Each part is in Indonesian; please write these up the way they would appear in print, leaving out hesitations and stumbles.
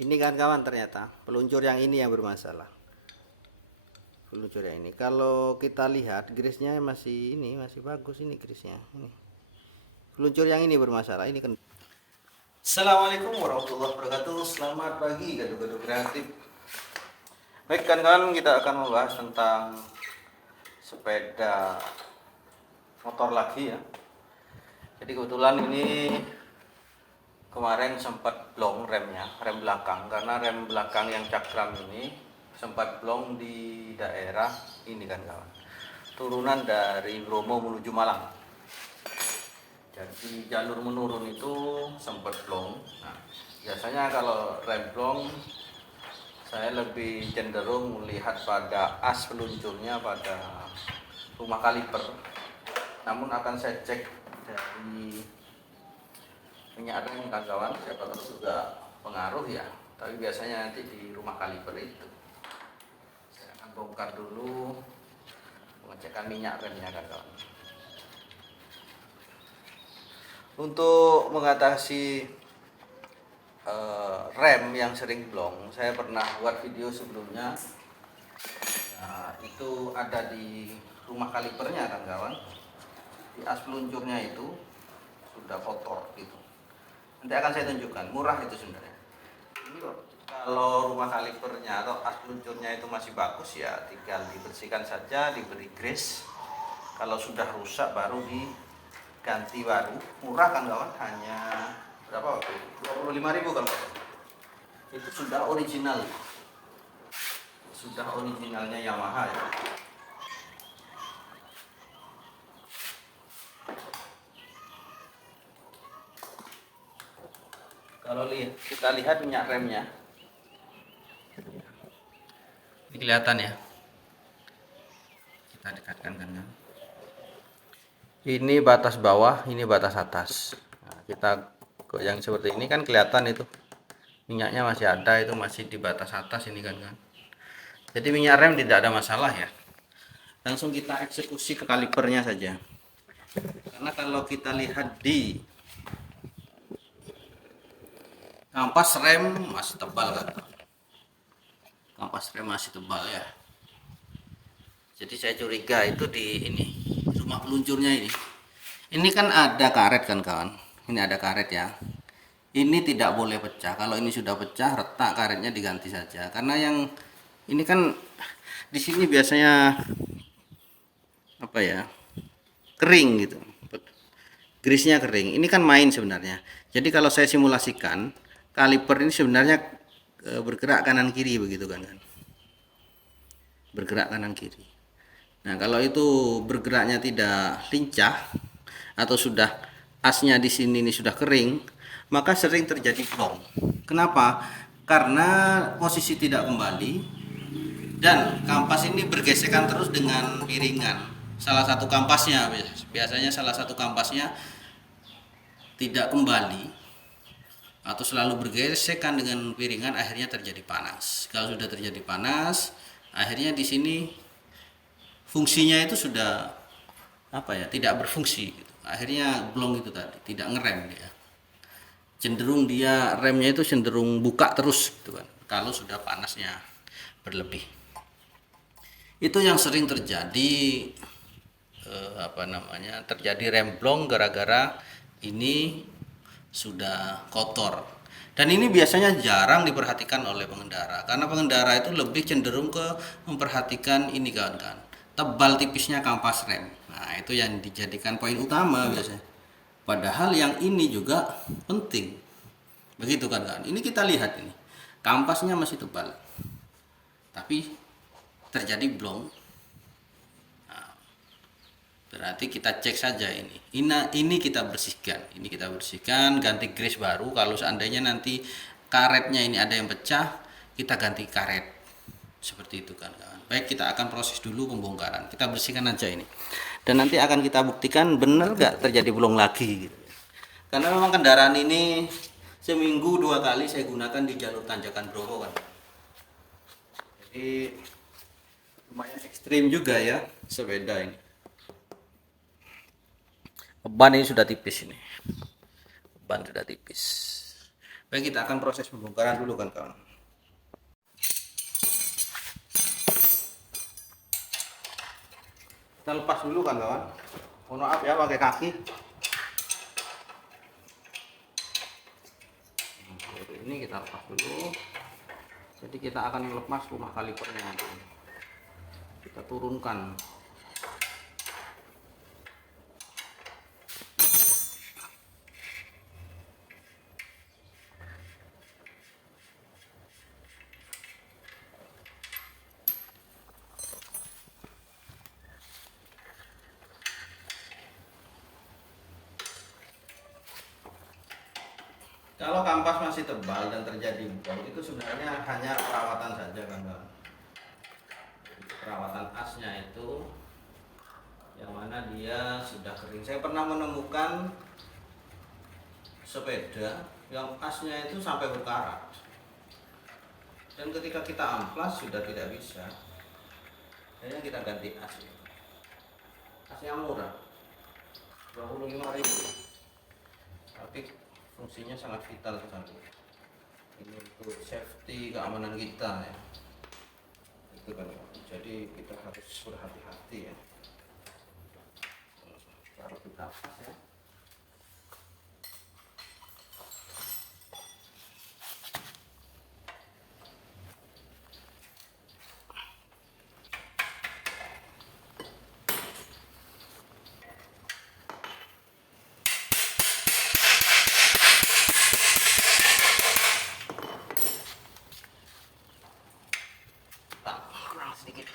Ini kan kawan, ternyata peluncur yang ini yang bermasalah. Peluncur yang ini. Kalau kita lihat grisnya masih ini, masih bagus ini grisnya. Ini. Peluncur yang ini bermasalah. Ini kan. Assalamualaikum warahmatullahi wabarakatuh. Selamat pagi gaduh-gaduh kreatif. Baik kan kawan, kita akan membahas tentang sepeda motor lagi ya. Jadi kebetulan ini kemarin sempat blong remnya, rem belakang, karena rem belakang yang cakram ini sempat blong di daerah ini kan kawan, turunan dari Bromo menuju Malang. Jadi jalur menurun itu sempat blong. Nah, biasanya kalau rem blong saya lebih cenderung melihat pada as peluncurnya pada rumah kaliper. Namun akan saya cek dari minyak rem kan kawan, siapa tahu juga pengaruh ya. Tapi biasanya nanti di rumah kaliper itu saya akan bongkar dulu, mengecekkan minyak remnya kan kawan. Untuk mengatasi rem yang sering blong, saya pernah buat video sebelumnya. Nah, itu ada di rumah kalipernya kan kawan, di as peluncurnya itu sudah kotor gitu. Nanti akan saya tunjukkan, murah itu sebenarnya. Ini kalau rumah kalipernya atau as peluncurnya itu masih bagus ya tinggal dibersihkan saja, diberi grease. Kalau sudah rusak baru diganti baru. Murah kan kawan, hanya berapa waktu? 25.000 kan kawan. Itu sudah original. Sudah originalnya Yamaha ya. Kalau kita lihat minyak remnya, ini kelihatan ya. Kita dekatkan kan. Ini batas bawah, ini batas atas. Nah, kita yang seperti ini kan kelihatan itu minyaknya masih ada, itu masih di batas atas ini kan. Jadi minyak rem tidak ada masalah ya. Langsung kita eksekusi ke kalipernya saja. Karena kalau kita lihat di kampas rem masih tebal kan. Kampas rem masih tebal ya. Jadi saya curiga itu di ini rumah peluncurnya ini. Ini kan ada karet kan kawan. Ini ada karet ya. Ini tidak boleh pecah. Kalau ini sudah pecah, retak karetnya diganti saja. Karena yang ini kan di sini biasanya apa ya? Kering gitu. Grisnya kering. Ini kan main sebenarnya. Jadi kalau saya simulasikan, kaliper ini sebenarnya bergerak kanan kiri begitu kan. Bergerak kanan kiri. Nah, kalau itu bergeraknya tidak lincah atau sudah asnya di sini ini sudah kering, maka sering terjadi blong. Kenapa? Karena posisi tidak kembali dan kampas ini bergesekan terus dengan piringan. Salah satu kampasnya biasanya salah satu kampasnya tidak kembali atau selalu bergesekan dengan piringan, akhirnya terjadi panas. Kalau sudah terjadi panas, akhirnya di sini fungsinya itu sudah apa ya, tidak berfungsi gitu. Akhirnya blong itu tadi tidak ngerem dia, cenderung dia remnya itu cenderung buka terus gitu kan kalau sudah panasnya berlebih. Itu yang sering terjadi terjadi rem blong gara-gara ini sudah kotor. Dan ini biasanya jarang diperhatikan oleh pengendara, karena pengendara itu lebih cenderung ke memperhatikan ini kan tebal tipisnya kampas rem. Nah, itu yang dijadikan poin utama biasanya. Padahal yang ini juga penting. Begitu kan kan. Ini kita lihat ini. Kampasnya masih tebal. Tapi terjadi blong. Nah, berarti kita cek saja ini. Ini kita bersihkan. Ini kita bersihkan, ganti grease baru. Kalau seandainya nanti karetnya ini ada yang pecah, kita ganti karet. Seperti itu kan kawan. Baik, kita akan proses dulu pembongkaran. Kita bersihkan aja ini. Dan nanti akan kita buktikan benar gak terjadi blong lagi gitu. Karena memang kendaraan ini seminggu 2 kali saya gunakan di jalur tanjakan Bromo kan. Jadi lumayan ekstrim juga ya sepeda ini. Ban ini sudah tipis ini. Ban sudah tipis. Baik, kita akan proses pembongkaran dulu kan kawan. Kita lepas dulu kan kawan. Mohon maaf ya pakai kaki. Ini kita lepas dulu. Jadi kita akan melepas rumah kalipernya. Kita turunkan. Kalau kampas masih tebal dan terjadi bong, itu sebenarnya hanya perawatan saja kan kawan. Perawatan asnya itu yang mana dia sudah kering. Saya pernah menemukan sepeda yang asnya itu sampai berkarat, dan ketika kita amplas sudah tidak bisa. Akhirnya kita ganti as. Asnya murah, 25.000, tapi fungsinya sangat vital sekali. Ini untuk safety, keamanan kita ya. Itu kan, jadi kita harus berhati-hati ya. Taruh di atas ya. Kurang sedikit.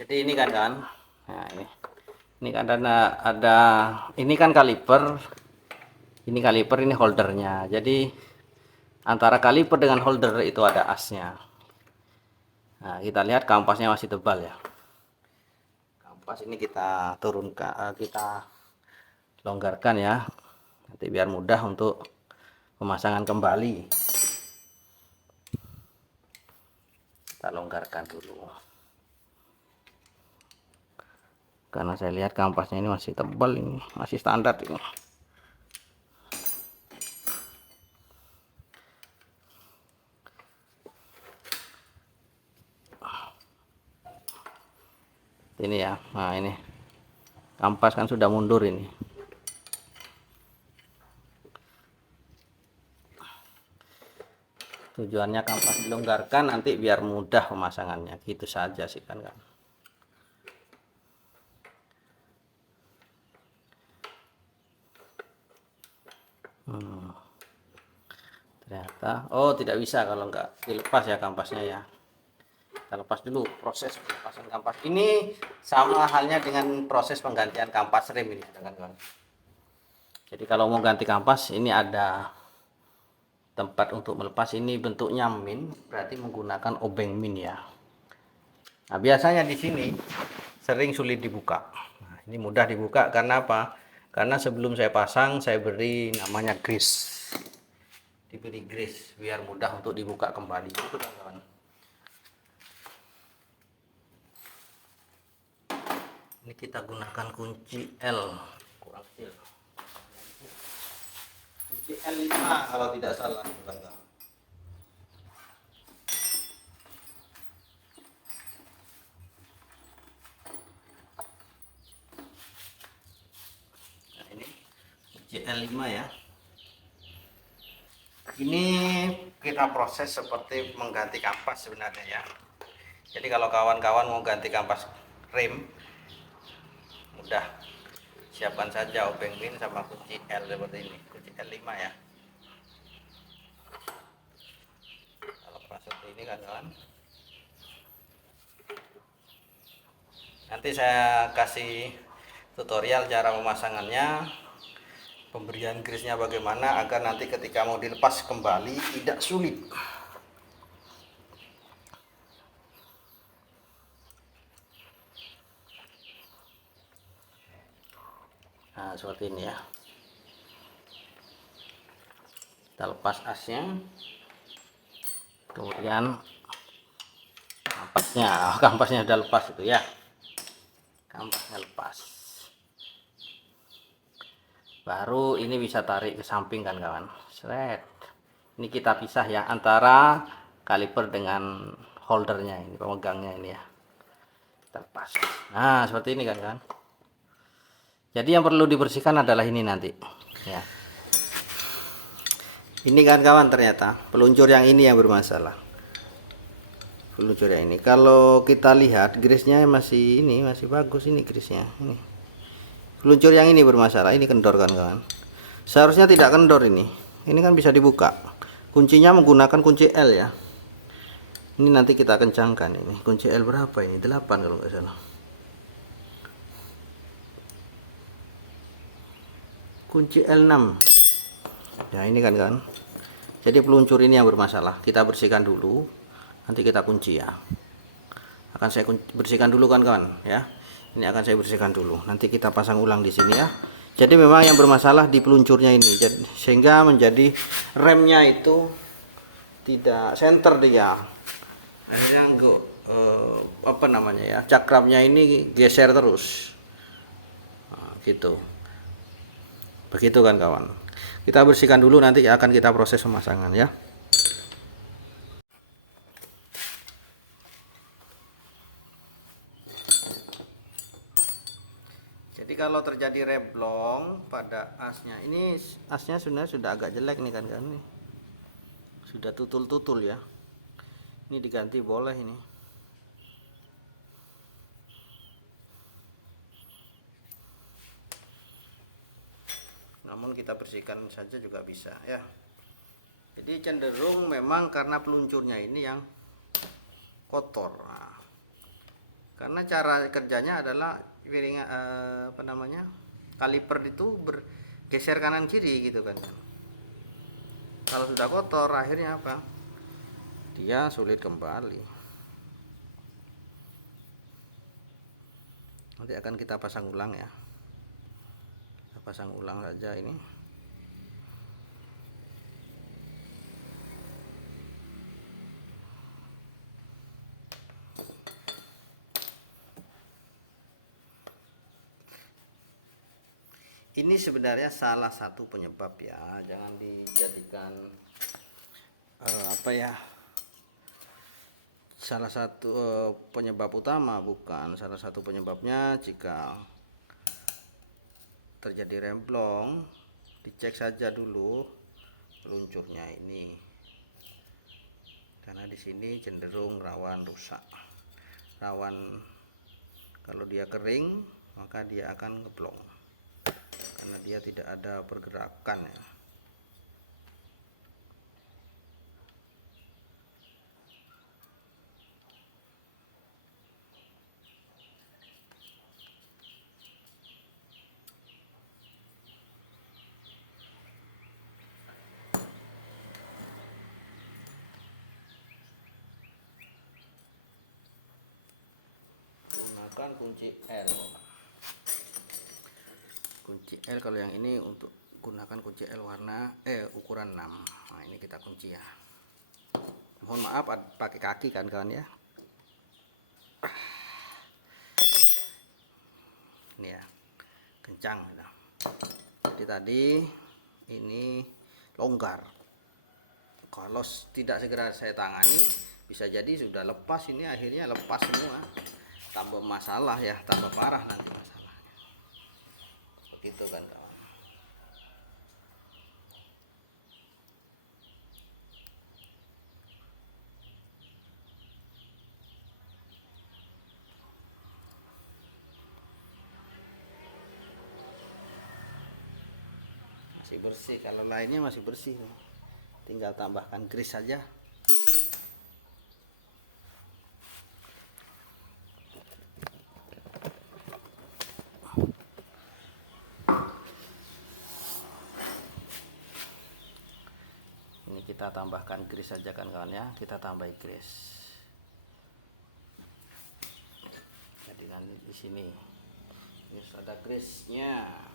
Jadi ini kan, nah ini kan ada ini kan kaliper, ini holdernya. Jadi antara kaliper dengan holder itu ada asnya. Nah, kita lihat kampasnya masih tebal ya. Kampas ini kita turunkan, kita longgarkan ya, nanti biar mudah untuk pemasangan kembali. Kita longgarkan dulu. Karena saya lihat kampasnya ini masih tebal, ini masih standar ini. Ini ya, nah ini kampas kan sudah mundur ini. Tujuannya kampas dilonggarkan nanti biar mudah pemasangannya, gitu saja sih kan. Ternyata tidak bisa kalau nggak dilepas ya kampasnya ya. Kita lepas dulu. Proses pelepasan kampas ini sama halnya dengan proses penggantian kampas rem ini, teman-teman. Jadi kalau mau ganti kampas ini ada tempat untuk melepas. Ini bentuknya min, berarti menggunakan obeng min ya. Nah, biasanya di sini sering sulit dibuka. Nah, ini mudah dibuka karena apa? Karena sebelum saya pasang saya beri namanya grease. Diberi grease biar mudah untuk dibuka kembali. Itu teman-teman. Ini kita gunakan kunci L, kurang kecil. Kunci L5 kalau tidak salah, teman-teman. Nah, ini kunci L5 ya. Ini kita proses seperti mengganti kampas sebenarnya ya. Jadi kalau kawan-kawan mau ganti kampas rem, mudah, siapkan saja obeng pin sama kunci L seperti ini, kunci L5 ya. Kalau lepas seperti ini kan kawan. Nanti saya kasih tutorial cara pemasangannya, pemberian grease-nya bagaimana agar nanti ketika mau dilepas kembali tidak sulit. Nah, seperti ini ya. Kita lepas asnya, kemudian kampasnya udah lepas itu ya, kampasnya lepas, baru ini bisa tarik ke samping kan kawan, seret. Ini kita pisah ya antara kaliper dengan holdernya, ini pemegangnya ini ya, kita lepas. Nah seperti ini kan kawan. Jadi yang perlu dibersihkan adalah ini nanti ya. Ini kan kawan, ternyata peluncur yang ini yang bermasalah. Peluncur yang ini, kalau kita lihat grease-nya masih ini, masih bagus ini grease-nya. Ini peluncur yang ini bermasalah, ini kendor kan kawan. Seharusnya tidak kendor ini. Ini kan bisa dibuka. Kuncinya menggunakan kunci L ya. Ini nanti kita kencangkan ini. Kunci L berapa ini? 8 kalau nggak salah. Kunci L6. Ya ini kan kan. Jadi peluncur ini yang bermasalah. Kita bersihkan dulu. Nanti kita kunci ya. Akan saya bersihkan dulu kan kawan ya. Ini akan saya bersihkan dulu. Nanti kita pasang ulang di sini ya. Jadi memang yang bermasalah di peluncurnya ini. Sehingga menjadi remnya itu tidak center dia. Akhirnya enggak apa namanya ya, cakramnya ini geser terus. Nah, gitu. Begitu kan kawan. Kita bersihkan dulu, nanti akan kita proses pemasangan ya. Jadi kalau terjadi reblong pada asnya, ini asnya sebenarnya sudah agak jelek nih kan nih. Sudah tutul-tutul ya. Ini diganti boleh ini. Namun kita bersihkan saja juga bisa ya. Jadi cenderung memang karena peluncurnya ini yang kotor. Nah, karena cara kerjanya adalah apa namanya, kaliper itu bergeser kanan kiri gitu kan. Kalau sudah kotor akhirnya apa? Dia sulit kembali. Nanti akan kita pasang ulang ya. Kita pasang ulang saja ini. Ini sebenarnya salah satu penyebab ya, jangan dijadikan apa ya, salah satu penyebab utama, bukan. Salah satu penyebabnya jika terjadi remblong, dicek saja dulu peluncurnya ini, karena di sini cenderung rawan rusak, rawan kalau dia kering maka dia akan ngeblong karena dia tidak ada pergerakan ya. Gunakan kunci L. Kunci L kalau yang ini, untuk gunakan kunci L warna ukuran 6. Nah ini kita kunci ya. Mohon maaf pakai kaki kan kawan ya. Ini ya, kencang. Jadi tadi ini longgar. Kalau tidak segera saya tangani, bisa jadi sudah lepas, ini akhirnya lepas semua. Tambah masalah ya, tambah parah nanti masalahnya. Begitu kan kawan. masih bersih. Kalau lainnya masih bersih, tinggal tambahkan grease saja. Ini kita tambahkan grease saja kan kawan ya, kita tambah grease. Jadi kan di sini harus ada grease-nya.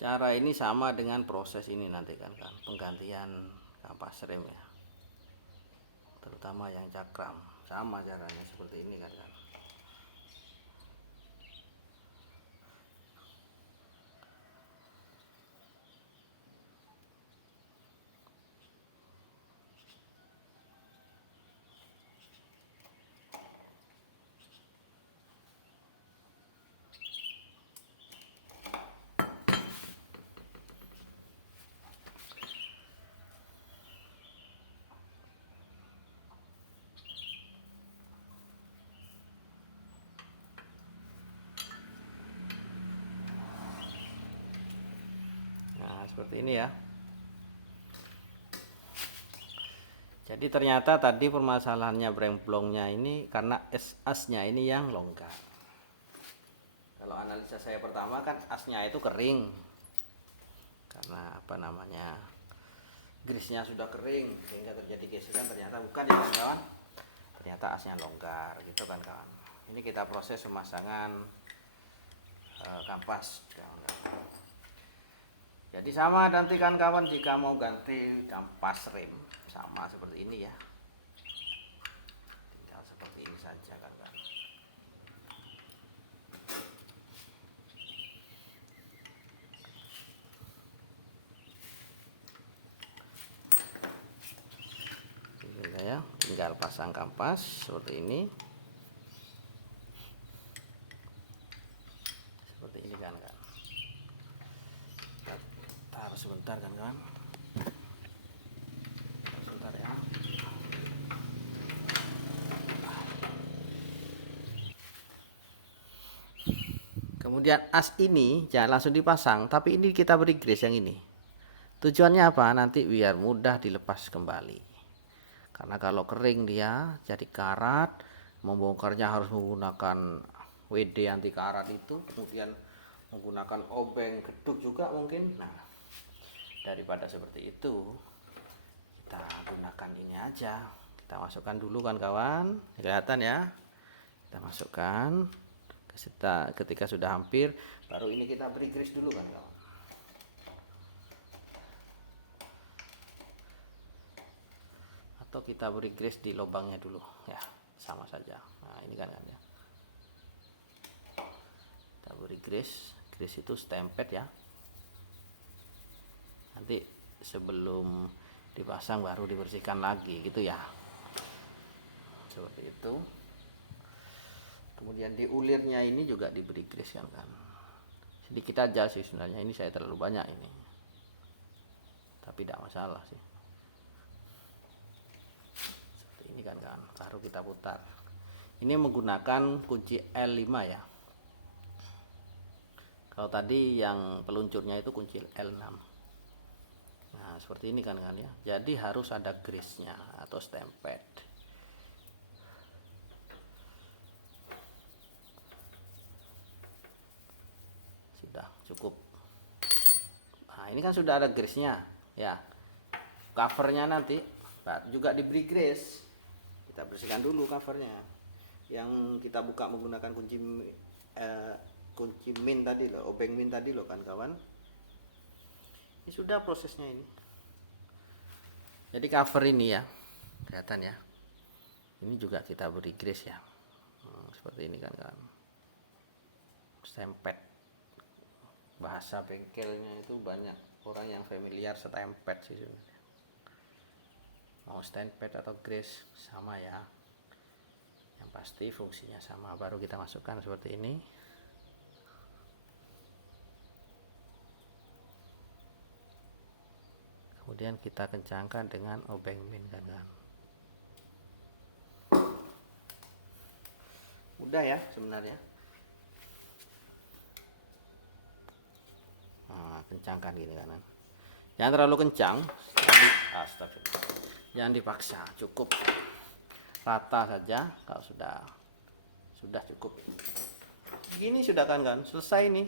Cara ini sama dengan proses ini nanti kan, penggantian kampas rem ya, terutama yang cakram, sama caranya seperti ini kan. Nah seperti ini ya. Jadi ternyata tadi permasalahannya bremplongnya ini karena asnya ini yang longgar. Kalau analisa saya pertama kan asnya itu kering, karena apa namanya, grease-nya sudah kering sehingga terjadi gesekan. Ternyata bukan ya kawan, ternyata asnya longgar gitu kan kawan. Ini kita proses pemasangan kampas kawan. Jadi sama nanti kan kawan, jika mau ganti kampas rem sama seperti ini ya, tinggal seperti ini saja kan kawan. Ya, tinggal pasang kampas seperti ini, seperti ini kan. Taruh sebentar kan kawan, sebentar ya. Kemudian as ini jangan langsung dipasang, tapi ini kita beri grease yang ini. Tujuannya apa? Nanti biar mudah dilepas kembali. Karena kalau kering dia jadi karat, membongkarnya harus menggunakan WD anti karat itu, kemudian menggunakan obeng geduk juga mungkin. Nah, daripada seperti itu, kita gunakan ini aja. Kita masukkan dulu kan kawan, kelihatan ya. Kita masukkan, ketika sudah hampir, baru ini kita beri grease dulu kan kawan. Atau kita beri grease di lubangnya dulu ya, sama saja. Nah ini kan ya, kita beri grease itu stempet ya, nanti sebelum dipasang baru dibersihkan lagi gitu ya, seperti itu. Kemudian di ulirnya ini juga diberi grease kan, sedikit aja sih sebenarnya, ini saya terlalu banyak ini, tapi tidak masalah sih. Ini kan baru kita putar. Ini menggunakan kunci L5 ya. Kalau tadi yang peluncurnya itu kunci L6. Nah seperti ini kan ya. Jadi harus ada grease-nya atau stempet. Sudah cukup. Nah ini kan sudah ada grease-nya ya. Covernya nanti juga diberi grease. Kita bersihkan dulu covernya, yang kita buka menggunakan kunci min tadi loh, obeng min tadi loh kan kawan. Ini sudah prosesnya ini. Jadi cover ini ya, kelihatan ya, ini juga kita beri grease ya, seperti ini kan kawan. Stempet, bahasa bengkelnya itu banyak orang yang familiar stempet sih sebenarnya. Mau stempet atau grease sama ya, yang pasti fungsinya sama. Baru kita masukkan seperti ini. kemudian kita kencangkan dengan obeng min kan. Mudah ya sebenarnya. Nah, kencangkan gini kanan. Jangan terlalu kencang. Astagfirullah. Jangan dipaksa, cukup rata saja. Kalau sudah cukup. Gini sudah kan, selesai nih.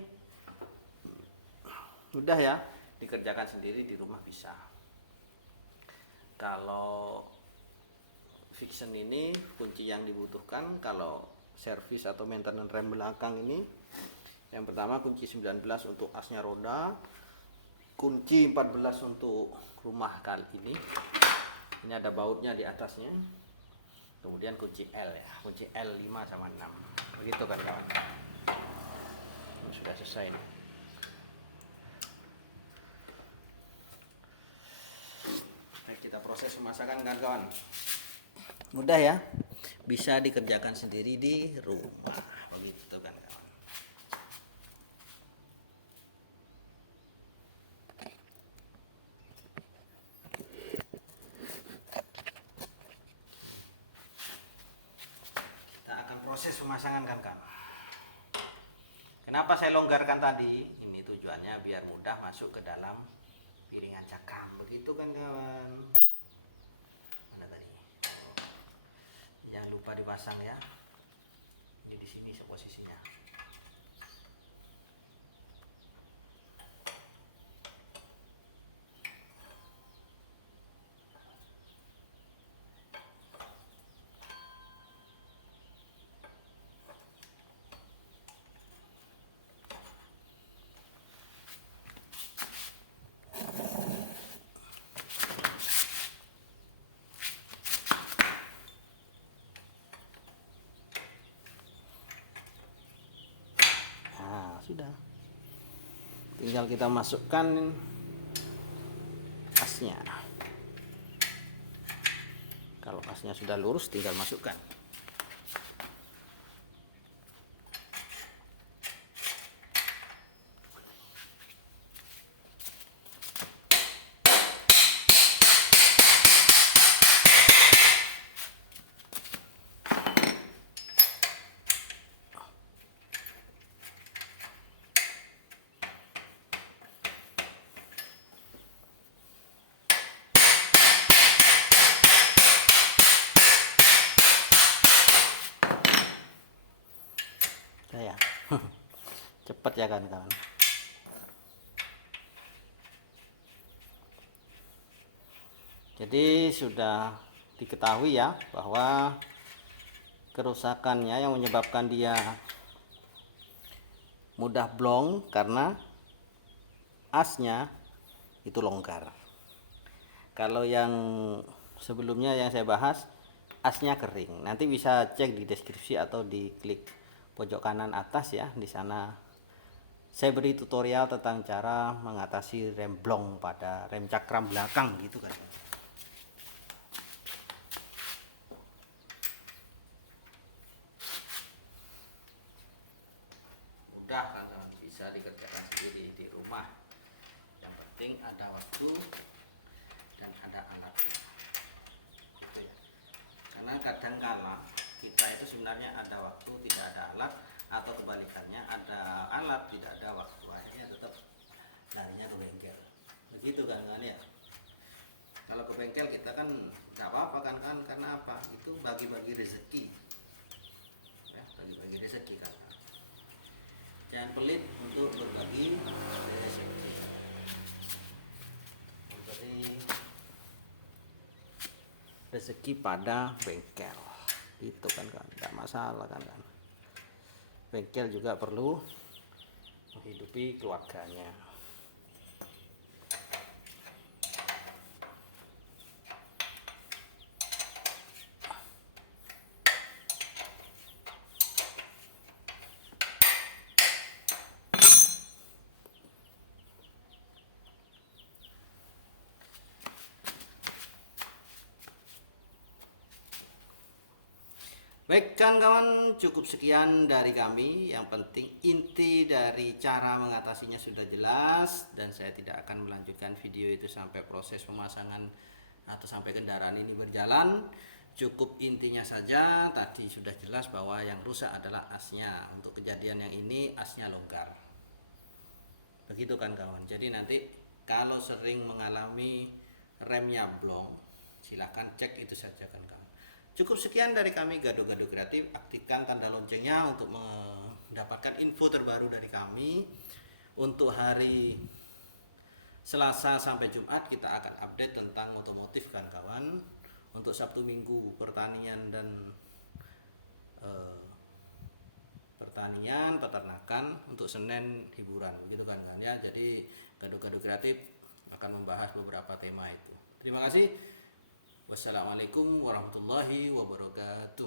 Mudah ya, dikerjakan sendiri di rumah bisa. Kalau fiction ini kunci yang dibutuhkan kalau servis atau maintenance rem belakang ini, yang pertama kunci 19 untuk asnya roda, kunci 14 untuk rumah kali ini ada bautnya di atasnya, kemudian kunci L ya, kunci L 5 sama 6 begitu kan kawan. Ini sudah selesai nih. Baik, kita proses pemasakan kan kawan. Mudah ya, bisa dikerjakan sendiri di rumah begitu kan kawan. Kita akan proses pemasangan kan kawan. Kenapa saya longgarkan tadi? Ini tujuannya biar mudah masuk ke dalam piringan cakram begitu kan kawan. Mana tadi? Jangan lupa dipasang ya. Ini di sini posisinya. Sudah, tinggal kita masukkan asnya. Kalau asnya sudah lurus tinggal masukkan. Ya cepat ya kan kawan. Jadi sudah diketahui ya bahwa kerusakannya yang menyebabkan dia mudah blong karena asnya itu longgar. Kalau yang sebelumnya yang saya bahas asnya kering, nanti bisa cek di deskripsi atau di klik pojok kanan atas ya. Di sana saya beri tutorial tentang cara mengatasi rem blong pada rem cakram belakang gitu kan. Mudah kan, bisa dikerjakan sendiri di rumah. Yang penting ada waktu dan ada alatnya. Gitu ya. Karena kadang-kala kita itu sebenarnya ada waktu tidak ada alat, atau kebalikannya ada alat tidak ada waktu, akhirnya tetap larinya ke bengkel begitu kan ya. Kalau ke bengkel kita kan nggak apa-apa kan karena apa, itu bagi-bagi rezeki ya, bagi-bagi rezeki kan. Jangan pelit untuk berbagi rezeki, memberi rezeki pada bengkel itu kan nggak masalah kan. Bengkel juga perlu menghidupi keluarganya. Baik kawan-kawan, cukup sekian dari kami. Yang penting inti dari cara mengatasinya sudah jelas, dan saya tidak akan melanjutkan video itu sampai proses pemasangan atau sampai kendaraan ini berjalan. Cukup intinya saja, tadi sudah jelas bahwa yang rusak adalah asnya. Untuk kejadian yang ini asnya longgar. Begitu kan kawan. Jadi nanti kalau sering mengalami remnya blong, silahkan cek itu saja kan kawan. Cukup sekian dari kami Gado-Gado Kreatif. Aktifkan tanda loncengnya untuk mendapatkan info terbaru dari kami. Untuk hari Selasa sampai Jumat kita akan update tentang otomotif kan kawan. Untuk Sabtu Minggu pertanian dan peternakan. Untuk Senin hiburan, begitu kan ya. Jadi Gado-Gado Kreatif akan membahas beberapa tema itu. Terima kasih. Wassalamualaikum warahmatullahi wabarakatuh.